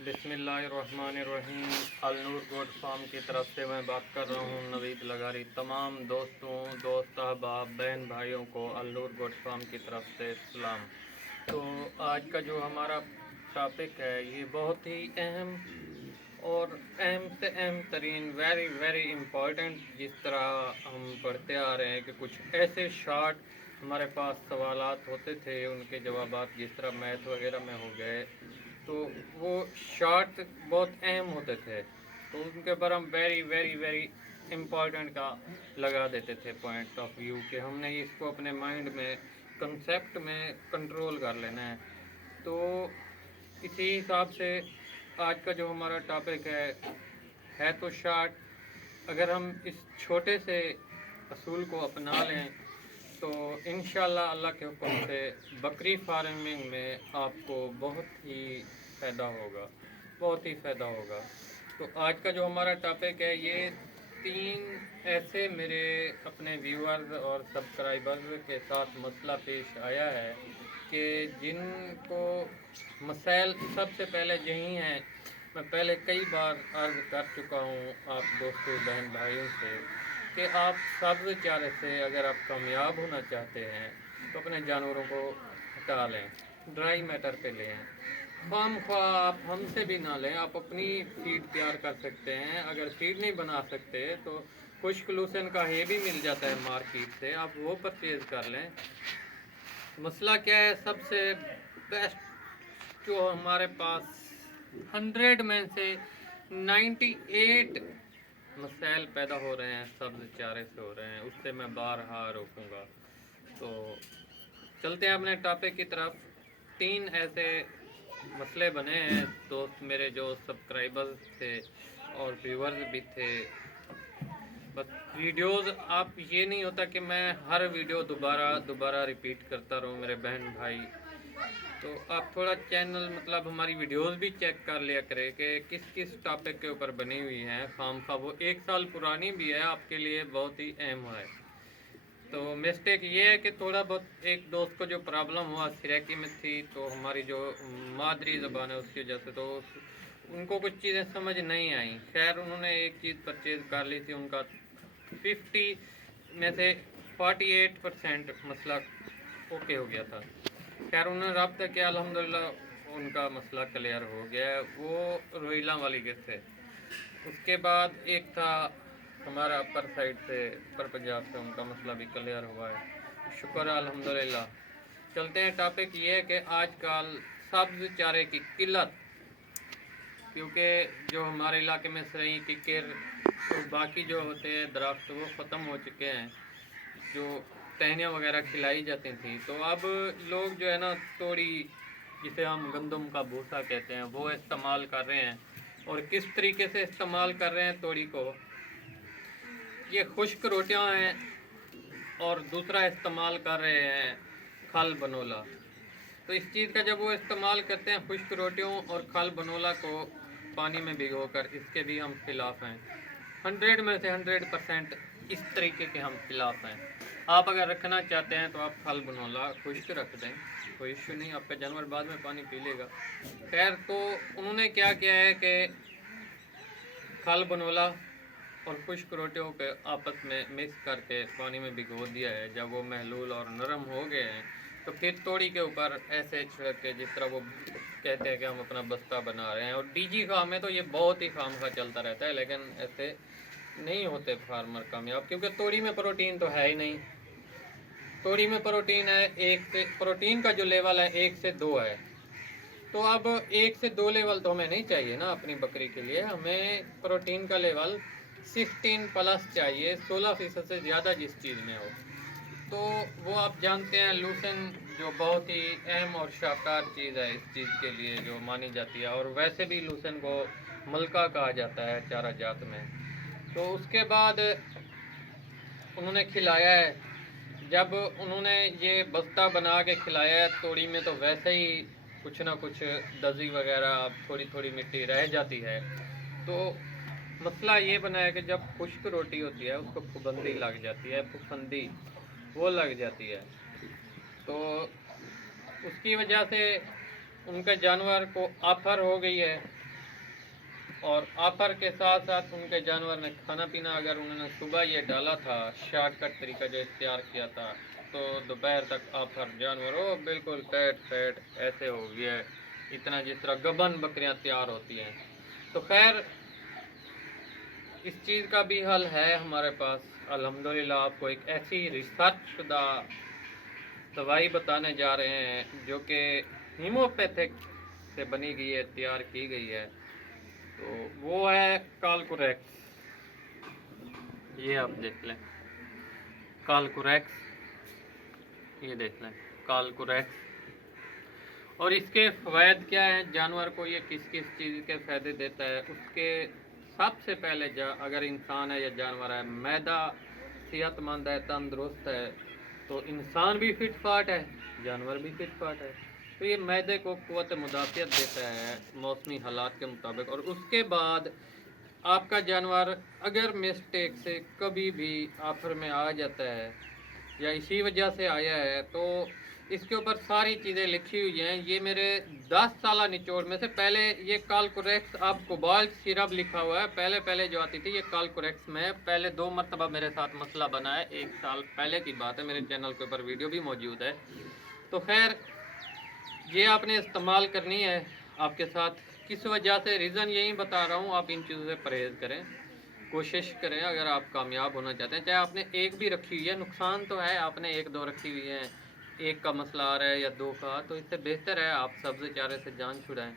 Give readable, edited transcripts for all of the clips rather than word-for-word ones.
बिस्मिल्लाहिर्रहमानिर्रहीम। Al Noor goat farm की तरफ से मैं बात कर रहा हूँ नवीद लगारी। तमाम दोस्त अहबाब बहन भाइयों को अलनूर गोट फार्म की तरफ से सलाम। तो आज का जो हमारा टॉपिक है ये बहुत ही अहम और अहम से अहम तरीन वेरी वेरी इम्पॉर्टेंट, जिस तरह हम पढ़ते आ रहे हैं कि कुछ ऐसे शॉर्ट हमारे पास सवालात होते थे, उनके जवाबात जिस तरह मैथ वगैरह में हो गए, तो वो शॉर्ट बहुत अहम होते थे, तो उनके ऊपर हम वेरी वेरी वेरी इम्पॉर्टेंट का लगा देते थे पॉइंट ऑफ व्यू कि हमने इसको अपने माइंड में कंसेप्ट में कंट्रोल कर लेना है। तो इसी हिसाब से आज का जो हमारा टॉपिक है तो शॉर्ट। अगर हम इस छोटे से असूल को अपना लें तो इंशाल्लाह अल्लाह के हुक्म से बकरी फार्मिंग में आपको बहुत ही फ़ायदा होगा, बहुत ही फ़ायदा होगा। तो आज का जो हमारा टॉपिक है ये 3 ऐसे मेरे अपने व्यूअर्स और सब्सक्राइबर्स के साथ मसला पेश आया है कि जिनको मसाइल सबसे पहले यही हैं। मैं पहले कई बार अर्ज़ कर चुका हूँ आप दोस्तों बहन भाइयों से कि आप सब्ज़ चारे से अगर आप कामयाब होना चाहते हैं तो अपने जानवरों को हटा लें, ड्राई मैटर पे लें। ख्वाह आप हमसे भी ना लें, आप अपनी फीड तैयार कर सकते हैं। अगर फीड नहीं बना सकते तो खुश्क लूसन का हे भी मिल जाता है मार्केट से, आप वो परचेज़ कर लें। मसला क्या है, सबसे बेस्ट जो हमारे पास 100 में से 98 मसाइल पैदा हो रहे हैं सब्ज़ चारे से हो रहे हैं, उससे मैं बारहा रोकूंगा। तो चलते हैं अपने टॉपिक की तरफ। 3 ऐसे मसले बने हैं दोस्त मेरे जो सब्सक्राइबर्स थे और व्यूअर्स भी थे। बस वीडियोस आप ये नहीं होता कि मैं हर वीडियो दोबारा रिपीट करता रहूँ मेरे बहन भाई। तो आप थोड़ा चैनल मतलब हमारी वीडियोस भी चेक कर लिया करें कि किस किस टॉपिक के ऊपर बनी हुई हैं। खामखा वो 1 साल पुरानी भी है, आपके लिए बहुत ही अहम है। तो मिस्टेक ये है कि थोड़ा बहुत एक दोस्त को जो प्रॉब्लम हुआ सिरैकी में थी, तो हमारी जो मादरी ज़बान है उसकी वजह से तो उनको कुछ चीज़ें समझ नहीं आई। खैर उन्होंने एक चीज़ परचेज़ कर ली थी, उनका 50 में से 48% मसला ओके हो गया था। खैर उन्होंने रब्ता किया, अल्हम्दुलिल्लाह उनका मसला क्लियर हो गया है। वो रोहिला वाली के थे। उसके बाद एक था हमारा अपर साइड से, अपर पंजाब से, उनका मसला भी क्लियर हुआ है, शुक्र है अल्हम्दुलिल्लाह। चलते हैं टॉपिक ये है कि आजकल सब्ज़ चारे की किल्लत, क्योंकि जो हमारे इलाके में सही किक्कर तो बाकी जो होते हैं दरख्त वो ख़त्म हो चुके हैं, जो टहनियाँ वगैरह खिलाई जाती थी। तो अब लोग जो है ना तोड़ी, जिसे हम गंदम का भूसा कहते हैं, वो इस्तेमाल कर रहे हैं। और किस तरीके से इस्तेमाल कर रहे हैं तोड़ी को, ये खुश्क रोटियां हैं और दूसरा इस्तेमाल कर रहे हैं खल बनोला। तो इस चीज़ का जब वो इस्तेमाल करते हैं खुश्क रोटियों और खल बनोला को पानी में भिगोकर, इसके भी हम खिलाफ हैं। 100 में से 100% इस तरीके के हम खिलाफ हैं। आप अगर रखना चाहते हैं तो आप खल बनोला खुश्क रख दें, कोई इशू नहीं, आपका जानवर बाद में पानी पी लेगा। खैर तो उन्होंने क्या किया है कि खल बनोला और खुश्क रोटियों के आपस में मिक्स करके पानी में भिगो दिया है। जब वो महलूल और नरम हो गए हैं तो फिर तोड़ी के ऊपर ऐसे छिड़क के, जिस तरह वो कहते हैं कि हम अपना बस्ता बना रहे हैं। और डीजी फार्म में तो ये बहुत ही खामखा चलता रहता है, लेकिन ऐसे नहीं होते फार्मर कामयाब, क्योंकि तोड़ी में प्रोटीन तो है ही नहीं। तोड़ी में प्रोटीन है प्रोटीन का जो लेवल है 1 से 2 है। तो अब 1 से 2 लेवल तो हमें नहीं चाहिए ना अपनी बकरी के लिए, हमें प्रोटीन का लेवल 16+ चाहिए, 16% से ज़्यादा जिस चीज़ में हो। तो वो आप जानते हैं लूसन जो बहुत ही अहम और शानदार चीज़ है इस चीज़ के लिए जो मानी जाती है, और वैसे भी लूसन को मलका कहा जाता है चारा जात में। तो उसके बाद उन्होंने खिलाया है, जब उन्होंने ये बस्ता बना के खिलाया है तोड़ी में, तो वैसे ही कुछ ना कुछ दजी वगैरह थोड़ी थोड़ी मिट्टी रह जाती है। तो मसला ये बना है कि जब खुश्क रोटी होती है उसको फुफंदी लग जाती है, फुफंदी वो लग जाती है। तो उसकी वजह से उनके जानवर को आफर हो गई है। और ऑफर के साथ साथ उनके जानवर ने खाना पीना, अगर उन्होंने सुबह ये डाला था शॉर्टकट तरीका जो इख्तियार किया था, तो दोपहर तक ऑफर जानवर हो बिल्कुल फैट फैट ऐसे हो गया है, इतना जिस तरह गबन बकरियां तैयार होती हैं। तो खैर इस चीज़ का भी हल है हमारे पास अल्हम्दुलिल्लाह। आपको एक ऐसी रिसर्च शुदा दवाई बताने जा रहे हैं जो कि हीमोपैथिक से बनी गई है, तैयार की गई है। तो वो है कालकुरेक्स। ये आप देख लें कालकुरेक्स, ये देख लें कालकुरेक्स। और इसके फ़वाद क्या हैं, जानवर को ये किस किस चीज़ के फ़ायदे देता है। उसके सबसे पहले अगर इंसान है या जानवर है, मैदा सेहतमंद है, तंदुरुस्त है, तो इंसान भी फिट फाट है, जानवर भी फिट फाट है। तो ये मैदे को क़ुव्वत मुदाफ़ियत देता है मौसमी हालात के मुताबिक। और उसके बाद आपका जानवर अगर मिस्टेक से कभी भी आफर में आ जाता है या इसी वजह से आया है, तो इसके ऊपर सारी चीज़ें लिखी हुई हैं। ये मेरे 10 साल निचोड़ में से पहले ये कालकुरेक्स, आप कोबाल्ट सिरप लिखा हुआ है, पहले जो आती थी ये कालकुरेक्स में पहले 2 मरतबा मेरे साथ मसला बना है। 1 साल पहले की बात है, मेरे चैनल के ऊपर वीडियो भी मौजूद है। तो खैर ये आपने इस्तेमाल करनी है आपके साथ, किस वजह से, रीज़न यही बता रहा हूँ। आप इन चीज़ों से परहेज़ करें, कोशिश करें अगर आप कामयाब होना चाहते हैं। चाहे आपने एक भी रखी हुई है, नुकसान तो है आपने 1-2 रखी हुई है, एक का मसला आ रहा है या 2 का, तो इससे बेहतर है आप सब्ज़ चारे से जान छुड़ाएं।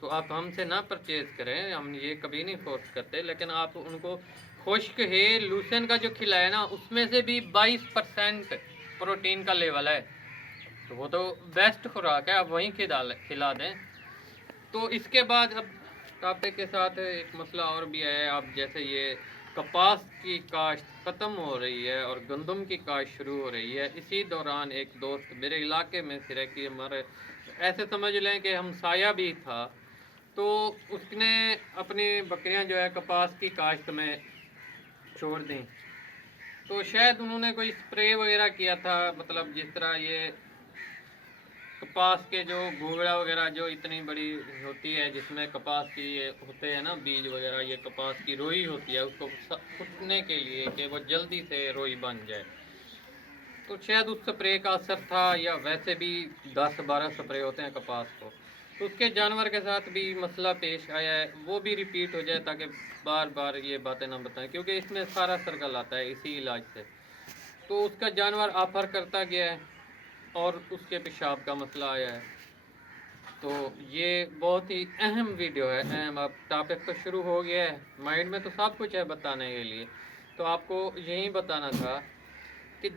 तो आप हमसे ना परचेज़ करें, हम ये कभी नहीं फोर्स करते, लेकिन आप उनको खुश्क है लूसेन का जो खिलाए ना, उसमें से भी 22% प्रोटीन का लेवल है, तो वो तो बेस्ट खुराक है, आप वहीं खिला दें। तो इसके बाद अब टॉपिक के साथ एक मसला और भी है। आप जैसे ये कपास की काश्त ख़त्म हो रही है और गंदम की काश्त शुरू हो रही है, इसी दौरान एक दोस्त मेरे इलाके में सिरे की हमारे ऐसे समझ लें कि हमसाया भी था, तो उसने अपनी बकरियां जो है कपास की काश्त में छोड़ दी। तो शायद उन्होंने कोई स्प्रे वगैरह किया था, मतलब जिस तरह ये कपास के जो घोंगड़ा वगैरह जो इतनी बड़ी होती है, जिसमें कपास की ये होते हैं ना बीज वगैरह, ये कपास की रोई होती है, उसको फूटने के लिए कि वो जल्दी से रोई बन जाए, तो शायद उस स्प्रे का असर था, या वैसे भी 10-12 स्प्रे होते हैं कपास को। तो उसके जानवर के साथ भी मसला पेश आया है, वो भी रिपीट हो जाए ताकि बार बार ये बातें ना बताएं, क्योंकि इसमें सारा सर्कल आता है इसी इलाज से। तो उसका जानवर आफर करता गया है और उसके पेशाब का मसला आया है। तो ये बहुत ही अहम वीडियो है, अहम। अब टॉपिक तो शुरू हो गया है, माइंड में तो सब कुछ है बताने के लिए, तो आपको यही बताना था कि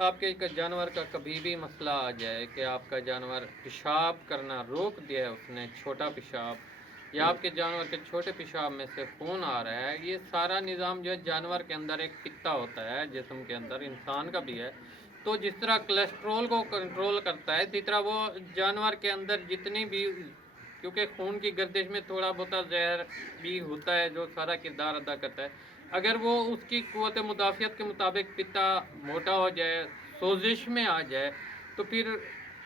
आपके जानवर का कभी भी मसला आ जाए कि आपका जानवर पेशाब करना रोक दिया है उसने, छोटा पेशाब, या आपके जानवर के छोटे पेशाब में से खून आ रहा है, ये सारा निज़ाम जो है जानवर के अंदर एक पित्ता होता है जिस्म के अंदर, इंसान का भी है। तो जिस तरह कोलेस्ट्रोल को कंट्रोल करता है, इसी तरह वो जानवर के अंदर जितनी भी, क्योंकि खून की गर्दिश में थोड़ा बहुत जहर भी होता है जो सारा किरदार अदा करता है, अगर वो उसकी क़ुव्वत मुदाफ़ियत के मुताबिक पित्ता मोटा हो जाए, सोजिश में आ जाए, तो फिर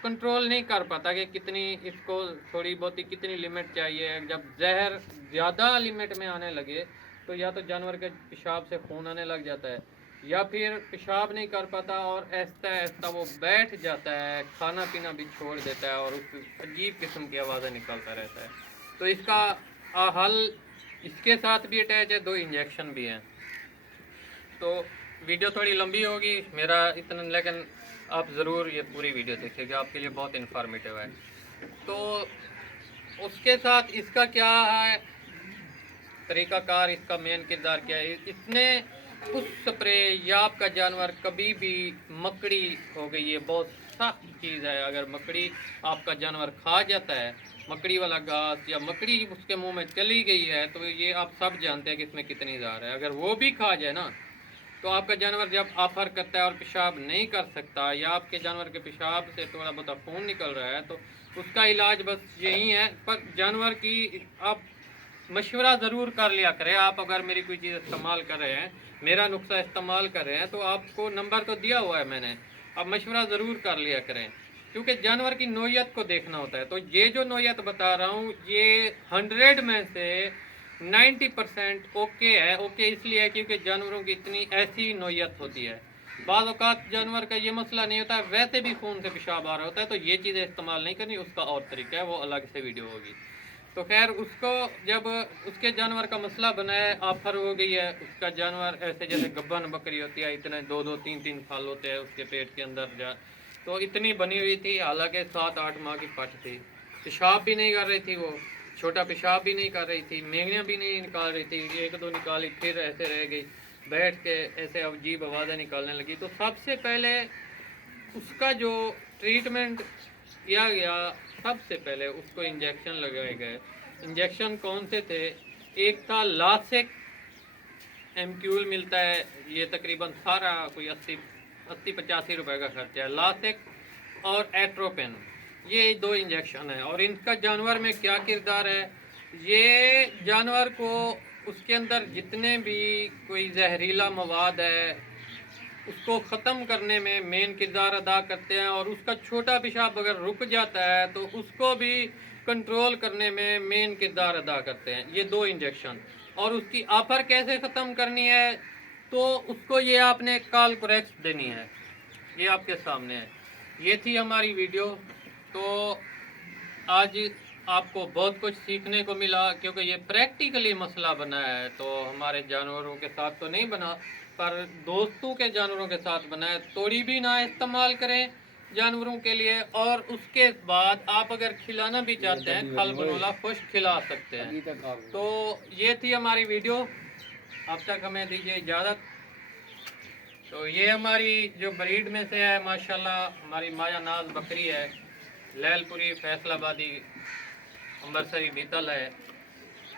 कंट्रोल नहीं कर पाता कि कितनी इसको थोड़ी बहुत ही कितनी लिमिट चाहिए। जब जहर ज़्यादा लिमिट में आने लगे तो या तो जानवर के पेशाब से खून आने लग जाता है, या फिर पेशाब नहीं कर पाता और ऐसा ऐसा वो बैठ जाता है, खाना पीना भी छोड़ देता है और उस अजीब किस्म की आवाज़ें निकलता रहता है। तो इसका हल इसके साथ भी अटैच है, 2 इंजेक्शन भी हैं। तो वीडियो थोड़ी लंबी होगी मेरा इतना, लेकिन आप ज़रूर ये पूरी वीडियो देखिएगा, आपके लिए बहुत इन्फॉर्मेटिव है। तो उसके साथ इसका क्या है तरीक़ाकार, इसका मेन किरदार क्या है, इसने उस स्प्रे, या आपका जानवर कभी भी मकड़ी हो गई, ये बहुत सख्त चीज़ है, अगर मकड़ी आपका जानवर खा जाता है, मकड़ी वाला घास, या मकड़ी उसके मुंह में चली गई है, तो ये आप सब जानते हैं कि इसमें कितनी ज़हर है। अगर वो भी खा जाए ना, तो आपका जानवर जब आफर करता है और पेशाब नहीं कर सकता, या आपके जानवर के पेशाब से थोड़ा बहुत खून निकल रहा है, तो उसका इलाज बस यही है। पर जानवर की आप मशवरा ज़रूर कर लिया करें। आप अगर मेरी कोई चीज़ इस्तेमाल कर रहे हैं, मेरा नुस्खा इस्तेमाल कर रहे हैं, तो आपको नंबर तो दिया हुआ है मैंने, आप मशवरा ज़रूर कर लिया करें क्योंकि जानवर की नौयत को देखना होता है। तो ये जो नौयत बता रहा हूँ ये 100 में से 90% ओके है। ओके इसलिए है क्योंकि जानवरों की इतनी ऐसी नौयत होती है। बाज़ औक़ात जानवर का ये मसला नहीं होता है, वैसे भी खून से पेशाब आ रहा होता है, तो ये चीज़ें इस्तेमाल नहीं करनी, उसका और तरीका है, वो अलग से वीडियो होगी। तो खैर उसको जब उसके जानवर का मसला बना है, आफर हो गई है, उसका जानवर ऐसे जैसे गब्बन बकरी होती है, इतने 2-2 3-3 साल होते हैं उसके पेट के अंदर तो इतनी बनी हुई थी, हालांकि 7-8 माह की पट थी। पेशाब भी नहीं कर रही थी, वो छोटा पेशाब भी नहीं कर रही थी, मेंगनियाँ भी नहीं निकाल रही थी, 1-2 निकाली फिर ऐसे रह गई, बैठ के ऐसे अजीब आवाज़ें निकालने लगी। तो सबसे पहले उसका जो ट्रीटमेंट किया गया, सबसे पहले उसको इंजेक्शन लगाए गए। इंजेक्शन कौन से थे? एक था लासिक, एमक्यूल मिलता है, ये तकरीबन सारा कोई 80-85 रुपए का खर्चा है। लासिक और एट्रोपेन, ये 2 इंजेक्शन है। और इनका जानवर में क्या किरदार है? ये जानवर को उसके अंदर जितने भी कोई जहरीला मवाद है उसको ख़त्म करने में मेन किरदार अदा करते हैं, और उसका छोटा पेशाब अगर रुक जाता है तो उसको भी कंट्रोल करने में मेन किरदार अदा करते हैं ये 2 इंजेक्शन। और उसकी आफर कैसे ख़त्म करनी है? तो उसको ये आपने कालकोरेक्स देनी है, ये आपके सामने है। ये थी हमारी वीडियो। तो आज आपको बहुत कुछ सीखने को मिला, क्योंकि ये प्रैक्टिकली मसला बना है, तो हमारे जानवरों के साथ तो नहीं बना, पर दोस्तों के जानवरों के साथ बना है। तोड़ी भी ना इस्तेमाल करें जानवरों के लिए, और उसके बाद आप अगर खिलाना भी चाहते हैं खल बनोला खुश्क खिला सकते हैं। तो ये थी हमारी वीडियो, अब तक हमें दीजिए इजाज़त। तो ये हमारी जो ब्रीड में से है माशाल्लाह, हमारी माया नाज बकरी है, लैलपुरी फैसलाबादी अमृतसरी बीतल है।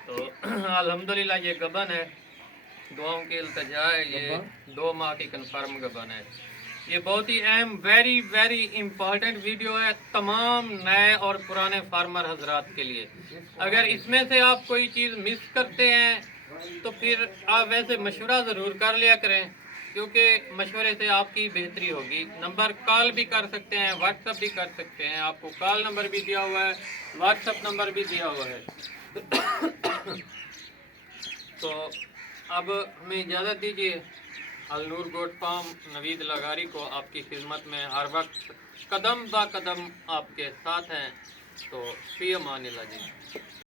तो अल्हम्दुलिल्लाह ये गबन है, दुआओं की इल्तिजा है, ये 2 माह की कन्फर्म गबन है। ये बहुत ही अहम वेरी वेरी इम्पॉर्टेंट वीडियो है तमाम नए और पुराने फार्मर हजरात के लिए। अगर इसमें से आप कोई चीज़ मिस करते हैं तो फिर आप वैसे मशवरा ज़रूर कर लिया करें, क्योंकि मशवरे से आपकी बेहतरी होगी। नंबर कॉल भी कर सकते हैं, व्हाट्सअप भी कर सकते हैं, आपको कॉल नंबर भी दिया हुआ है, व्हाट्सअप नंबर भी दिया हुआ है। तो अब हमें इजाज़त दीजिए। अलनूर गोट फार्म नवीद लगारी को आपकी खिदमत में हर वक्त कदम बा कदम आपके साथ हैं। तो फी अमानिल्लाह जी।